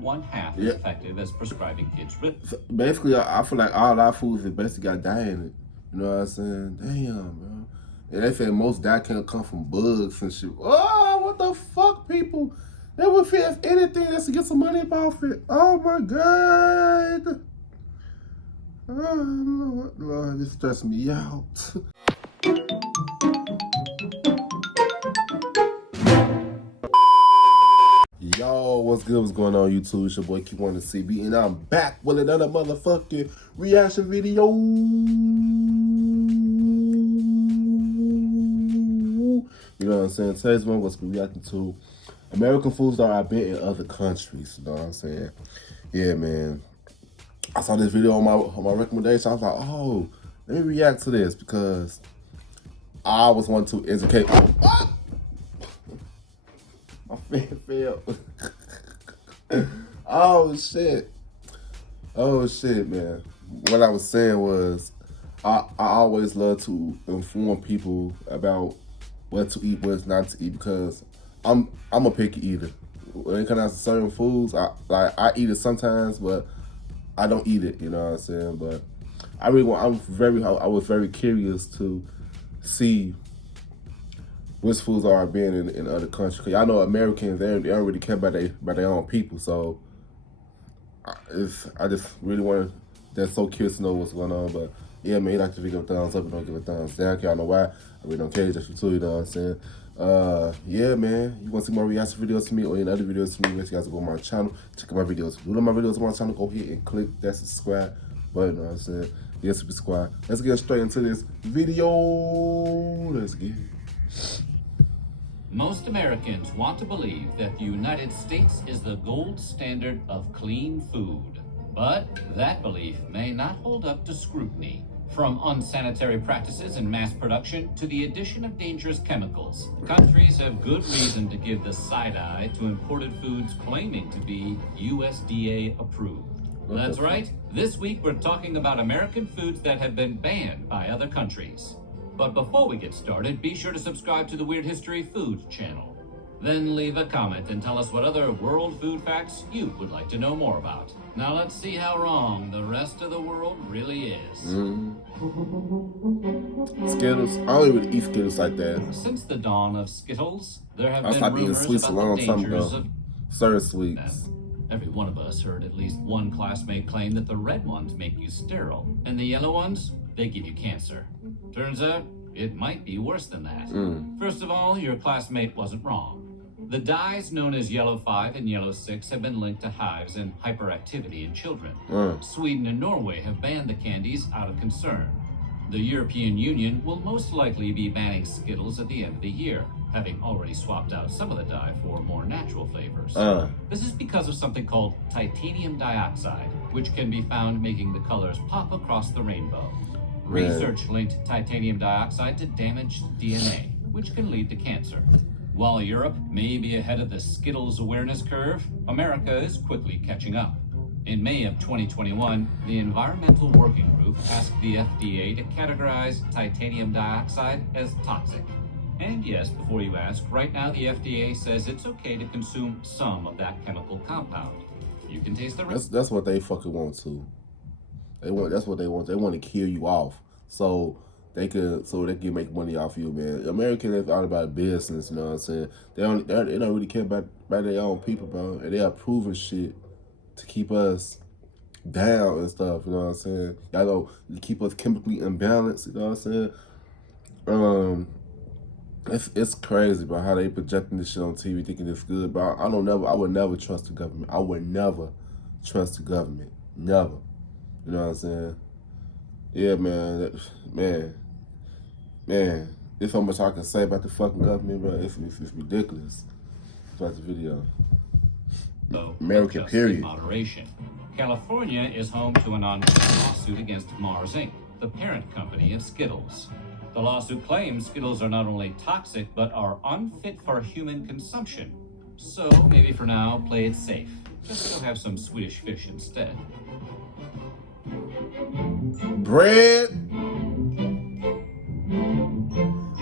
than one-half as effective as prescribing kids' rhythm. So basically, I feel like all our foods is basically got dye in it. You know what I'm saying? Damn, bro. And they say most dye can come from bugs and shit. Oh, what the fuck, people? They would feel if anything just to get some money off it. Oh my God. Oh, Lord, this stressed me out. Yo, what's good? What's going on, YouTube? It's your boy Kewonis CB, and I'm back with another motherfucking reaction video. You know what I'm saying? Today's one was reacting to American foods that are banned in other countries. You know what I'm saying? Yeah, man. I saw this video on my recommendation. I was like, oh, let me react to this because I always want to educate. Ah! My fan fell. Oh shit, man. What I was saying was, I always love to inform people about what to eat, what not to eat, because I'm a picky eater. When it comes to certain foods, I eat it sometimes, but I don't eat it. You know what I'm saying? But I was very curious to see which foods are banned in other countries. Cause y'all know Americans, they don't really care about their own people. So I just really want that's so curious to know what's going on. But yeah, man, you like the video, thumbs up, and don't give a thumbs down. Y'all know why? I really don't care, just for two, you know what I'm saying? Yeah, man, you want to see more reaction videos to me or any other videos to me, make sure you guys go on my channel, check out my videos. If you love my videos on my channel, go ahead and click that subscribe button, you know what I'm saying? Yes, subscribe. Let's get straight into this video. Let's get it. Most Americans want to believe that the United States is the gold standard of clean food. But that belief may not hold up to scrutiny. From unsanitary practices in mass production to the addition of dangerous chemicals, countries have good reason to give the side eye to imported foods claiming to be USDA approved. That's right. This week we're talking about American foods that have been banned by other countries. But before we get started, be sure to subscribe to the Weird History Food channel. Then leave a comment and tell us what other world food facts you would like to know more about. Now let's see how wrong the rest of the world really is. Skittles. I don't even eat Skittles like that. Since the dawn of Skittles, there have I been stopped eating rumors sweets a about long the time dangers ago. of Certain sweets. every one of us heard at least one classmate claim that the red ones make you sterile, and the yellow ones, they give you cancer. Turns out, it might be worse than that. First of all, your classmate wasn't wrong. The dyes known as Yellow 5 and Yellow 6 have been linked to hives and hyperactivity in children. Sweden and Norway have banned the candies out of concern. The European Union will most likely be banning Skittles at the end of the year, having already swapped out some of the dye for more natural flavors. This is because of something called titanium dioxide, which can be found making the colors pop across the rainbow. Research linked titanium dioxide to damaged DNA, which can lead to cancer. While Europe may be ahead of the Skittles awareness curve, America is quickly catching up. In May of 2021, the Environmental Working Group asked the FDA to categorize titanium dioxide as toxic. And yes, before you ask, right now the FDA says it's okay to consume some of that chemical compound. You can taste the rest. That's what they fucking want to. That's what they want. They want to kill you off, so they can make money off you, man. Americans is all about business, you know what I'm saying? They don't really care about their own people, bro. And they are proving shit to keep us down and stuff, you know what I'm saying? Y'all know, keep us chemically imbalanced, you know what I'm saying? It's crazy, bro, how they projecting this shit on TV thinking it's good, bro. I would never trust the government. I would never trust the government. Never. You know what I'm saying? Yeah, man. Man. There's so much I can say about the fucking government, bro. It's ridiculous. That's the video. American, period. Moderation. California is home to an ongoing lawsuit against Mars Inc., the parent company of Skittles. The lawsuit claims Skittles are not only toxic, but are unfit for human consumption. So maybe for now, play it safe. Just go have some Swedish fish instead. Bread?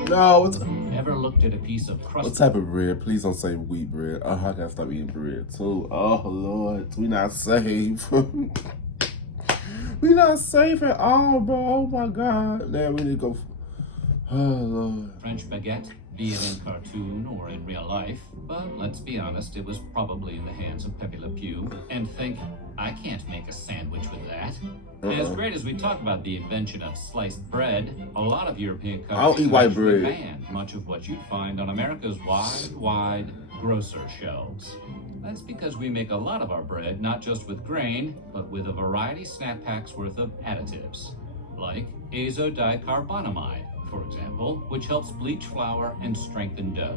No, it's... Ever looked at a piece of What crust? type of bread? Please don't say wheat bread. Oh, I gotta stop eating bread too. Oh Lord, we not safe. We not safe at all, bro. Oh my God. Now we need to go. Oh Lord. French baguette, be it in cartoon or in real life. But let's be honest, it was probably in the hands of Pepe Le Pew. And think, I can't make a sandwich with that. As great as we talk about the invention of sliced bread, a lot of European I don't countries eat white actually bread. banned much of what you'd find on America's wide grocer shelves. That's because we make a lot of our bread not just with grain, but with a variety snack packs worth of additives, like azodicarbonamide, for example, which helps bleach flour and strengthen dough.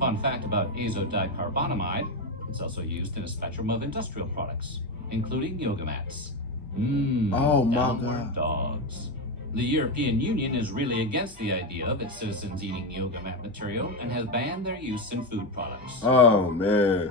Fun fact about azodicarbonamide, it's also used in a spectrum of industrial products, including yoga mats. Oh my Downward God. dogs. The European Union is really against the idea of its citizens eating yoga mat material and has banned their use in food products. Oh man.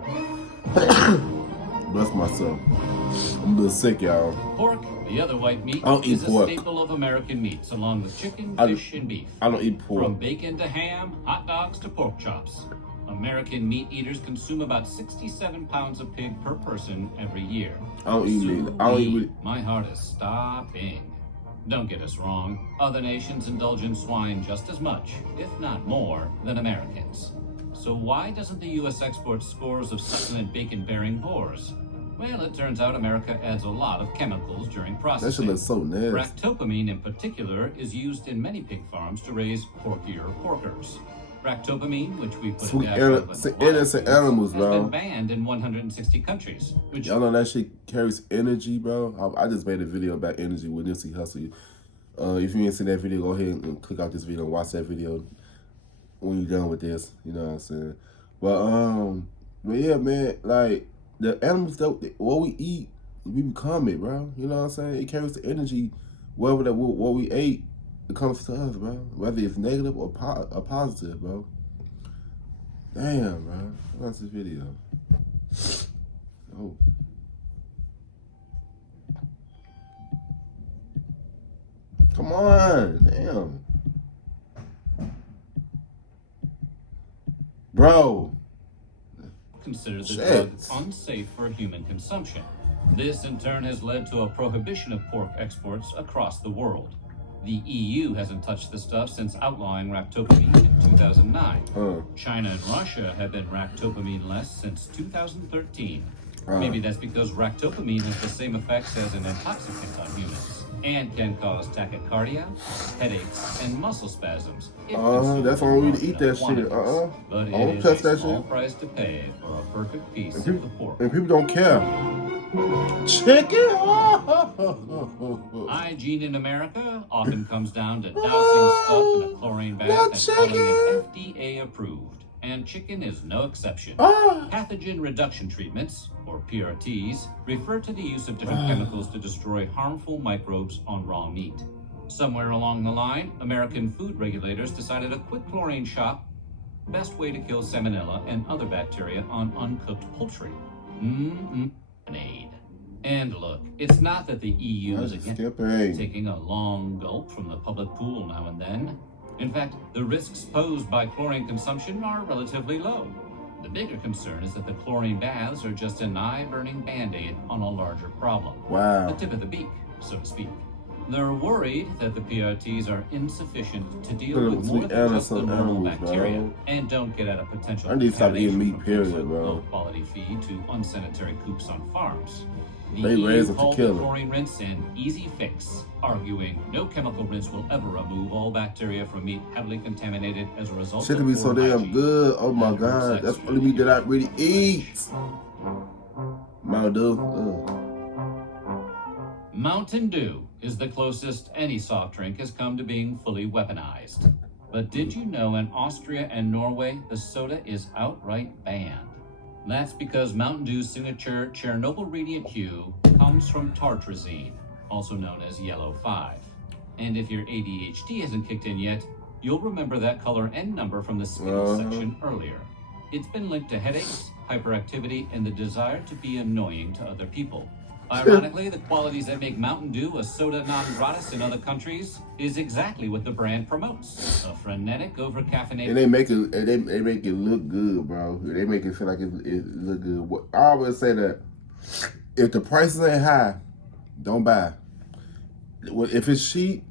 Bless myself. I'm a little sick, y'all. Pork, the other white meat, I don't eat is a pork. staple of American meats, along with chicken, I- fish, and beef. I don't eat pork. From bacon to ham, hot dogs to pork chops. American meat eaters consume about 67 pounds of pig per person every year. I don't eat meat. I don't eat meat. My heart is stopping. Don't get us wrong. Other nations indulge in swine just as much, if not more, than Americans. So why doesn't the U.S. export scores of succulent bacon-bearing boars? Well, it turns out America adds a lot of chemicals during That processing. shit looks so nasty. Ractopamine in particular is used in many pig farms to raise porkier porkers. Ractopamine, which we put Sweet in Africa, innocent animals, has been bro. banned in 160 countries. Which Y'all know that shit carries energy, bro. I just made a video about energy with Nipsey Hussle. If you ain't seen that video, go ahead and click out this video and watch that video when you're done with this. You know what I'm saying? But yeah, man, like the animals that what we eat, we become it, bro. You know what I'm saying? It carries the energy, whatever that what we ate, it comes to us, bro. Whether it's negative or positive, bro. Damn, bro. Watch this video. Oh. Come on, damn. Bro. consider the Shit. drug unsafe for human consumption. This in turn has led to a prohibition of pork exports across the world. The EU hasn't touched the stuff since outlawing ractopamine in 2009. China and Russia have been ractopamine-less since 2013. Maybe that's because ractopamine has the same effects as an intoxicant on humans and can cause tachycardia, headaches, and muscle spasms. if consumed That's in why we large eat that enough shit. quantities. But I don't it touch is that a small shit. price to pay for a perfect piece And of the people, pork. and people don't care. Chicken? Hygiene in America often comes down to dousing stuff in a chlorine bath Not and calling it chicken. FDA approved. And chicken is no exception. Ah. Pathogen reduction treatments, or PRTs, refer to the use of different chemicals to destroy harmful microbes on raw meat. Somewhere along the line, American food regulators decided a quick chlorine shot, best way to kill salmonella and other bacteria on uncooked poultry. And look, it's not that the EU is against Skipping. taking a long gulp from the public pool now and then. In fact, the risks posed by chlorine consumption are relatively low. The bigger concern is that the chlorine baths are just an eye-burning band-aid on a larger problem. The Wow. tip of the beak, so to speak. They're worried that the PRTs are insufficient to deal Look, with more sweet than just the innocent normal animals, bacteria bro. and don't get at a potential I need to stop eating contamination meat, from period, trips of bro. low-quality feed to unsanitary coops on farms. The They EU raise them to called kill the them. chlorine rinse an easy fix, arguing no chemical rinse will ever remove all bacteria from meat heavily contaminated as a result Chicken of be so poor damn hygiene. good. Oh my And god. sex That's the with only meat that I really human eat. flesh. Mountain Dew. Mountain Dew is the closest any soft drink has come to being fully weaponized. But did you know in Austria and Norway, the soda is outright banned? That's because Mountain Dew's signature Chernobyl radiant hue comes from tartrazine, also known as yellow 5. And if your ADHD hasn't kicked in yet, you'll remember that color and number from the Skittles section earlier. It's been linked to headaches, hyperactivity, and the desire to be annoying to other people. Ironically, the qualities that make Mountain Dew a soda non gratis in other countries is exactly what the brand promotes. A frenetic, over-caffeinated... And they make it look good, bro. They make it feel like it look good. I always say that if the prices ain't high, don't buy. If it's cheap,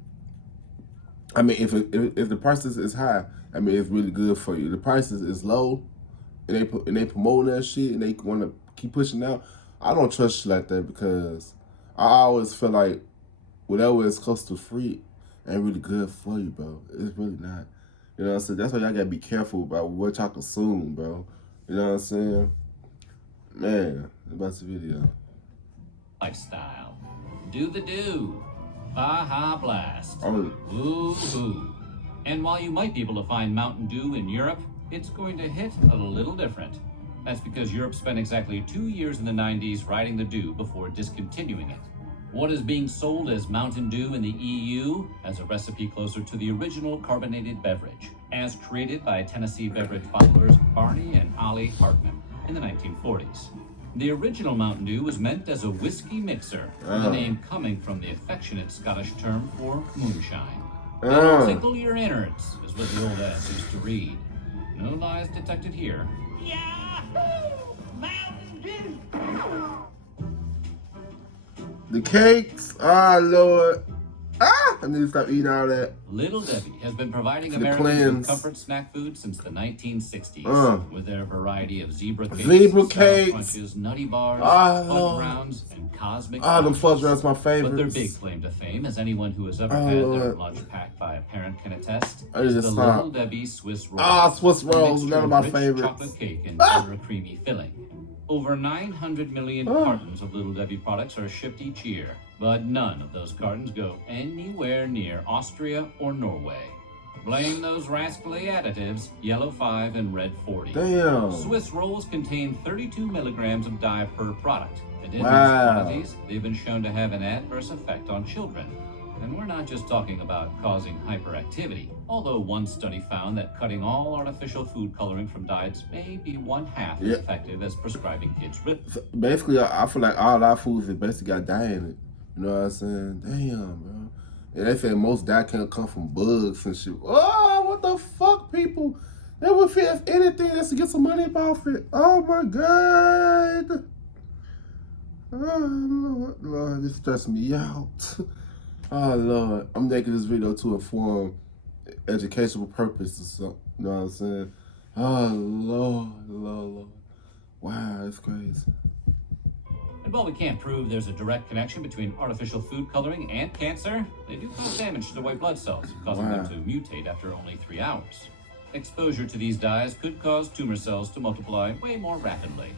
I mean, if the prices is high, I mean, it's really good for you. The prices is low, and they promote that shit, and they want to keep pushing out. I don't trust shit like that because I always feel like whatever is close to free ain't really good for you, bro. It's really not. You know what I'm saying? That's why y'all gotta be careful about what y'all consume, bro. You know what I'm saying? Man, about the video. Lifestyle. Do the do. Baja Blast. Oh. Woo-hoo. And while you might be able to find Mountain Dew in Europe, it's going to hit a little different. That's because Europe spent exactly 2 years in the 90s riding the dew before discontinuing it. What is being sold as Mountain Dew in the EU has a recipe closer to the original carbonated beverage, as created by Tennessee beverage bottlers Barney and Ollie Hartman in the 1940s. The original Mountain Dew was meant as a whiskey mixer, the name coming from the affectionate Scottish term for moonshine. It'll tickle your innards, is what the old ass used to read. No lies detected here. Yahoo! Mountain Dew! The cakes, Lord. I need to stop eating all that. Little Debbie has been providing Americans with comfort snack food since the 1960s. With their variety of zebra cakes, crunches, nutty bars, fudge rounds, and cosmic them fudge rounds my favorite. But their big claim to fame, as anyone who has ever had their lunch packed by a parent can attest, is the Little Debbie Swiss rolls. Swiss rolls, none of my favorites. Chocolate cake and butter creamy filling. Over 900 million cartons of Little Debbie products are shipped each year, but none of those cartons go anywhere near Austria or Norway. Blame those rascally additives, yellow 5 and red 40. Damn. Swiss rolls contain 32 milligrams of dye per product, and in these quantities, they've been shown to have an adverse effect on children. And we're not just talking about causing hyperactivity, although one study found that cutting all artificial food coloring from diets may be 1/2 as effective as prescribing kids rips. Basically, I feel like all our foods have basically got dye in it. You know what I'm saying? Damn, bro. And they say most dye can come from bugs and shit. Oh, what the fuck, people? They would feel if anything just to get some money off it. Oh my God. Oh, Lord, this stressed me out. Oh, Lord. I'm making this video to inform educational purposes. You know what I'm saying? Oh, Lord. Wow, that's crazy. And while we can't prove there's a direct connection between artificial food coloring and cancer, they do cause damage to the white blood cells, causing them to mutate after only 3 hours. Exposure to these dyes could cause tumor cells to multiply way more rapidly.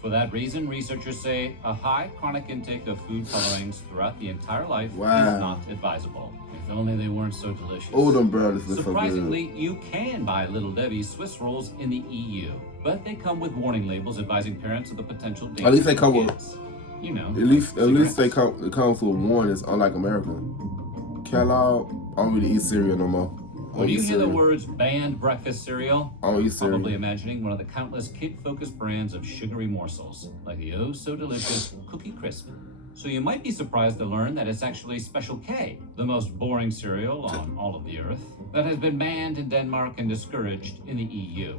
For that reason, researchers say a high chronic intake of food colorings throughout the entire life is not advisable. If only they weren't so delicious. Oh, them brownies look so good. Surprisingly, you can buy Little Debbie's Swiss rolls in the EU, but they come with warning labels advising parents of the potential danger. At least they come with, you know, at least they come with warnings, unlike America. Kellogg, I don't really eat cereal no more. When you hear the words banned breakfast cereal, you're probably imagining one of the countless kid-focused brands of sugary morsels, like the oh-so-delicious Cookie Crisp. So you might be surprised to learn that it's actually Special K, the most boring cereal on all of the earth, that has been banned in Denmark and discouraged in the EU.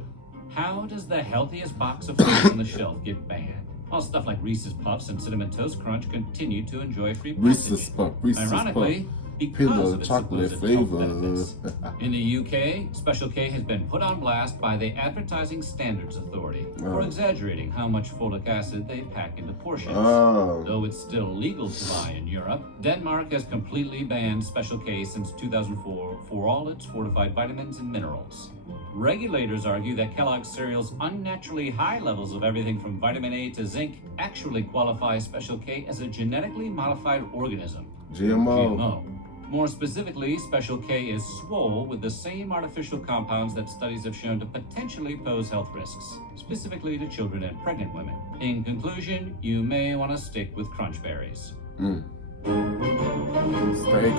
How does the healthiest box of food on the shelf get banned? While stuff like Reese's Puffs and Cinnamon Toast Crunch continue to enjoy free passage. Ironically, because of its supposed health benefits. In the UK, Special K has been put on blast by the Advertising Standards Authority for exaggerating how much folic acid they pack into portions. Though it's still legal to buy in Europe, Denmark has completely banned Special K since 2004 for all its fortified vitamins and minerals. Regulators argue that Kellogg's cereal's unnaturally high levels of everything from vitamin A to zinc actually qualify Special K as a genetically modified organism. GMO. More specifically, Special K is swole with the same artificial compounds that studies have shown to potentially pose health risks, specifically to children and pregnant women. In conclusion, you may want to stick with crunch berries. Steak,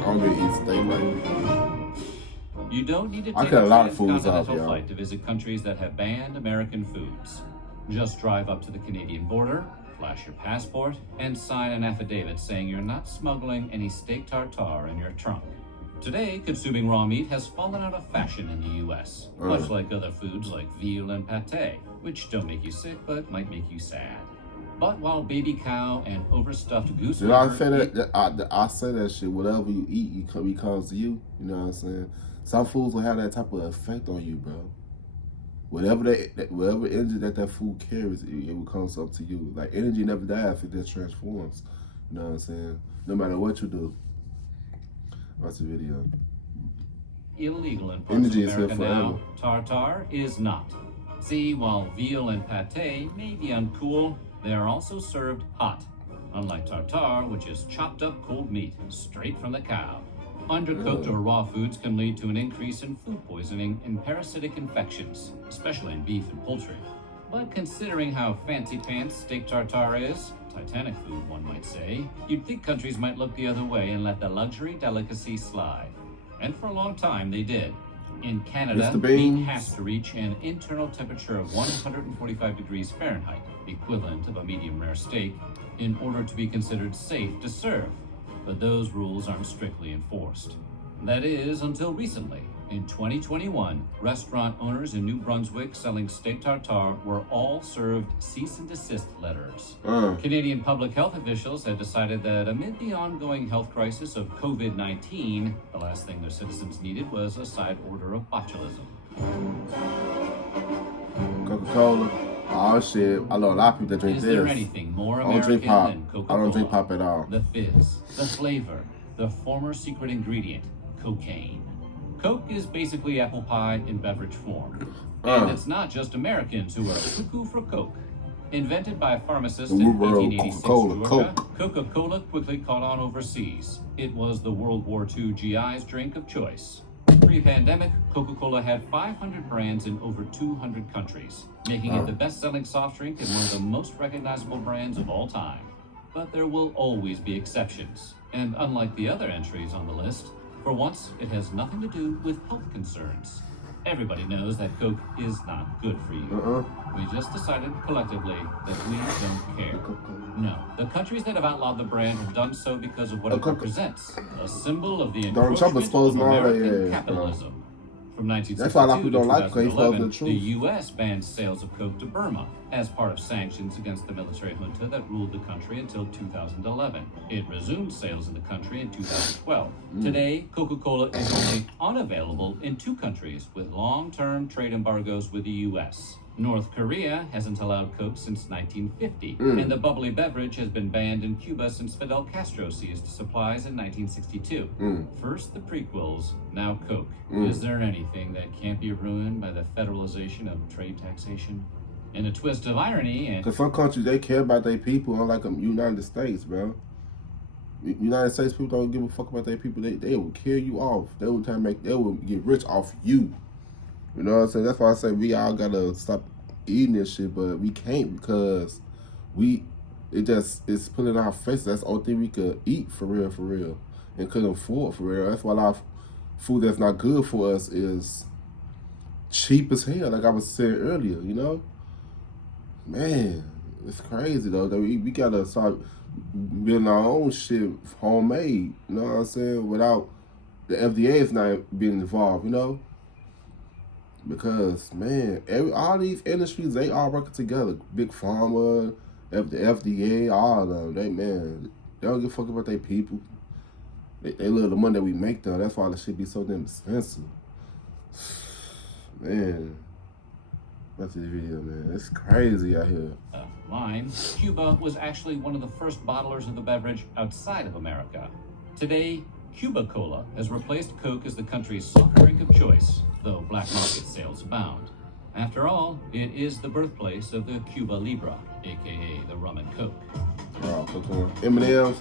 I'm gonna eat steak like You don't need to take a transcontinental flight to visit countries that have banned American foods. Just drive up to the Canadian border, flash your passport, and sign an affidavit saying you're not smuggling any steak tartare in your trunk. Today, consuming raw meat has fallen out of fashion in the US, much like other foods like veal and pate, which don't make you sick but might make you sad. But while baby cow and overstuffed goose You know, I liver... I say that shit. Whatever you eat, it comes to you. You know what I'm saying? Some foods will have that type of effect on you, bro. Whatever energy that food carries, it will come up to you. Like, energy never dies, it just transforms. You know what I'm saying? No matter what you do. Watch the video. Illegal in parts of America now, tartare is not. See, while veal and pate may be uncool, they are also served hot, unlike tartare, which is chopped up cold meat, straight from the cow. Undercooked or raw foods can lead to an increase in food poisoning and parasitic infections, especially in beef and poultry. But considering how fancy pants steak tartare is, Titanic food one might say, you'd think countries might look the other way and let the luxury delicacy slide. And for a long time they did. In Canada, meat has to reach an internal temperature of 145 degrees Fahrenheit, the equivalent of a medium rare steak, in order to be considered safe to serve. But those rules aren't strictly enforced. That is, until recently. In 2021, restaurant owners in New Brunswick selling steak tartare were all served cease and desist letters. Canadian public health officials had decided that amid the ongoing health crisis of COVID-19, the last thing their citizens needed was a side order of botulism. Coca-Cola. Oh shit, I know a lot of people that drink this. Is there anything more American than Coca-Cola? I don't drink pop at all. The fizz, the flavor, the former secret ingredient, cocaine. Coke is basically apple pie in beverage form. And it's not just Americans who are cuckoo for Coke. Invented by a pharmacist in 1886 Georgia, Coca-Cola quickly caught on overseas. It was the World War II GI's drink of choice. Pre-pandemic, Coca-Cola had 500 brands in over 200 countries, making it the best-selling soft drink and one of the most recognizable brands of all time. But there will always be exceptions. And unlike the other entries on the list, for once, it has nothing to do with health concerns. Everybody knows that Coke is not good for you. We just decided collectively that we don't care. No, the countries that have outlawed the brand have done so because of what it represents, a symbol of the encroachment of American capitalism. From 1962 to 2011, the U.S. banned sales of Coke to Burma as part of sanctions against the military junta that ruled the country until 2011. It resumed sales in the country in 2012. Today, Coca-Cola is only unavailable in 2 countries with long-term trade embargoes with the U.S. North Korea hasn't allowed Coke since 1950, and the bubbly beverage has been banned in Cuba since Fidel Castro seized supplies in 1962. First the prequels, now Coke. Is there anything that can't be ruined by the federalization of trade taxation? In a twist of irony, and because some countries, they care about their people, unlike the United States, bro. United States people don't give a fuck about their people. They will kill you off. They will get rich off you. You know what I'm saying? That's why I say we all gotta stop eating this shit, but we can't because it's putting in our faces. That's the only thing we could eat for real, and couldn't afford for real. That's why a lot of food that's not good for us is cheap as hell. Like I was saying earlier, you know, man, it's crazy though. That we gotta start building our own shit homemade. You know what I'm saying? Without the FDA is not being involved. You know. Because, man, all these industries, they all working together. Big Pharma, the FDA, all of them. They don't give a fuck about their people. They love the money that we make, though. That's why the shit be so damn expensive. Man. Watch this video, man. It's crazy out here. Line, Cuba was actually one of the first bottlers of the beverage outside of America. Today, Cuba Cola has replaced Coke as the country's soft drink of choice, though black market sales abound. After all, it is the birthplace of the Cuba Libre, aka the rum and Coke. M&M's.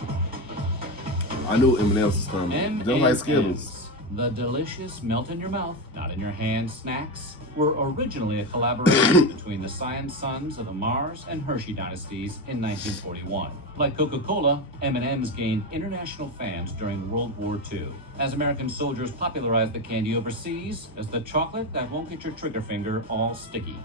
I knew M&M's was coming. Just like Skittles. The delicious melt in your mouth, not in your hand snacks, were originally a collaboration between the Science Sons of the Mars and Hershey dynasties in 1941. Like Coca-Cola, M&M's gained international fans during World War II, as American soldiers popularized the candy overseas as the chocolate that won't get your trigger finger all sticky.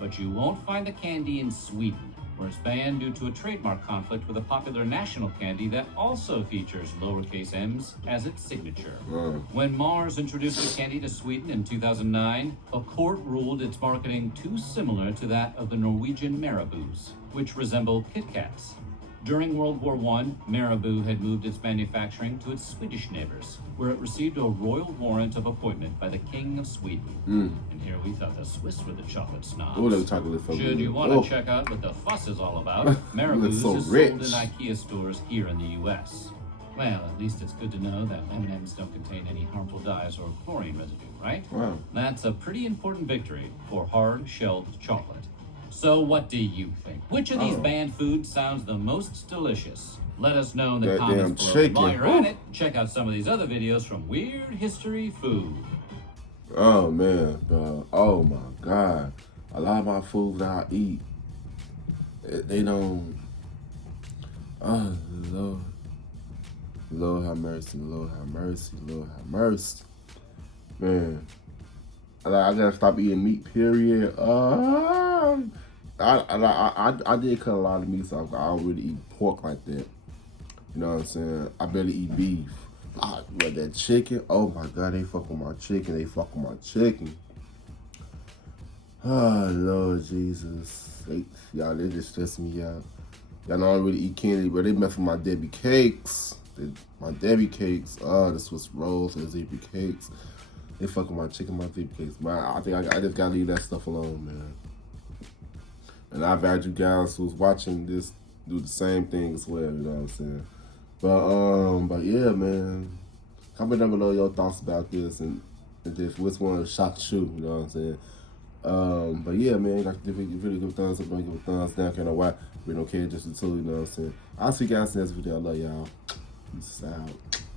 But you won't find the candy in Sweden. where it's banned due to a trademark conflict with a popular national candy that also features lowercase m's as its signature. When Mars introduced the candy to Sweden in 2009, a court ruled its marketing too similar to that of the Norwegian Marabous, which resemble Kit Kats. During World War I, Marabou had moved its manufacturing to its Swedish neighbors, where it received a royal warrant of appointment by the King of Sweden. And here we thought the Swiss were the chocolate snobs. Oh, the chocolate so Should good. you want to check out what the fuss is all about, Marabou's so is rich. sold in IKEA stores here in the U.S. Well, at least it's good to know that M&Ms don't contain any harmful dyes or chlorine residue, right? Wow. That's a pretty important victory for hard-shelled chocolate. So what do you think? Which of these banned foods sounds the most delicious? Let us know in the That comments damn below. chicken. While you're at it, check out some of these other videos from Weird History Food. Oh man, bro. Oh my God. A lot of my food that I eat, they don't. Oh Lord. Lord have mercy. Lord have mercy. Lord have mercy. Man. I gotta stop eating meat, period. I did cut a lot of meat, so I don't really eat pork like that. You know what I'm saying? I barely eat beef. But that chicken, oh my God, they fuck with my chicken. They fuck with my chicken. Oh, Lord Jesus. They just stress me out. Y'all know I don't really eat candy, but they mess with my Debbie cakes. My Debbie cakes, the Swiss rolls, the zebra cakes. They fuck with my chicken, my zebra cakes. Man, I think I just gotta leave that stuff alone, man. And I advise you guys who's watching this do the same thing as well, you know what I'm saying? But yeah, man. Comment down below your thoughts about this and just which one shocked you, you know what I'm saying? But yeah, man, like if you really give a thumbs up, don't give a thumbs down, kind of why we don't care just until, you know what I'm saying? I'll see you guys in the next video. I love y'all. Peace out.